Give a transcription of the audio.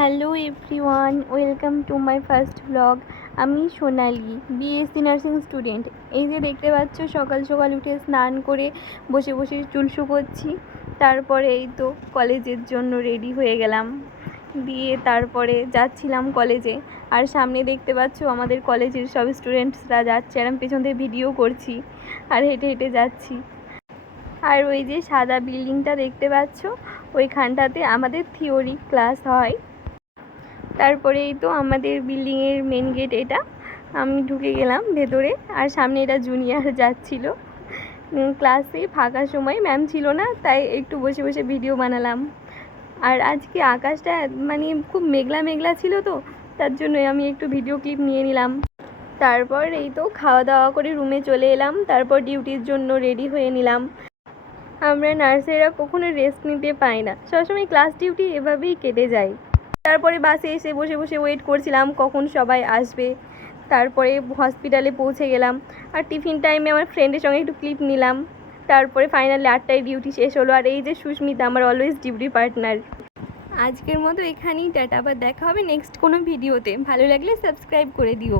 Hello everyone, welcome to my first blog. আমি সোনালি, BSc nursing student. এই যে দেখতে পাচ্ছ, সকাল সকাল উঠে স্নান করে বসে বসে চুল শুকোচ্ছি। তারপরে এই তো কলেজের জন্য রেডি হয়ে গেলাম, দিয়ে তারপরে যাচ্ছিলাম কলেজে। আর সামনে দেখতে পাচ্ছ আমাদের কলেজের সব স্টুডেন্টসরা যাচ্ছে, আর আমি পেছন থেকে ভিডিও করছি আর হেঁটে হেঁটে যাচ্ছি। আর ওই যে সাদা বিল্ডিংটা দেখতে পাচ্ছ, ওইখানটাতে আমাদের থিওরি ক্লাস হয়। তারপরে এই তো আমাদের বিল্ডিংয়ের মেন গেট এটা, আমি ঢুকে গেলাম ভেতরে। আর সামনে এটা জুনিয়র যাচ্ছিল ক্লাসে। ফাঁকা সময়, ম্যাম ছিল না, তাই একটু বসে বসে ভিডিও বানালাম। আর আজকে আকাশটা মানে খুব মেঘলা মেঘলা ছিল, তো তার জন্য আমি একটু ভিডিও ক্লিপ নিয়ে নিলাম। তারপর এই তো খাওয়া দাওয়া করে রুমে চলে এলাম, তারপর ডিউটির জন্য রেডি হয়ে নিলাম। আমরা নার্সেরা কখনো রেস্ট নিতে পাই না, সবসময় ক্লাস ডিউটি এভাবেই কেটে যায়। তারপরে বাসে এসে বসে বসে ওয়েট করছিলাম কখন সবাই আসবে। তারপরে হসপিটালে পৌঁছে গেলাম, আর টিফিন টাইমে আমার ফ্রেন্ডের সঙ্গে একটু ক্লিপ নিলাম। তারপরে ফাইনালি 8টায় ডিউটি শেষ হলো। আর এই যে সুস্মিতা, আমার অলওয়েজ ডিউটি পার্টনার। আজকের মতো এখানেই টাটা, আবার দেখা হবে নেক্সট কোনো ভিডিওতে। ভালো লাগলে সাবস্ক্রাইব করে দিও।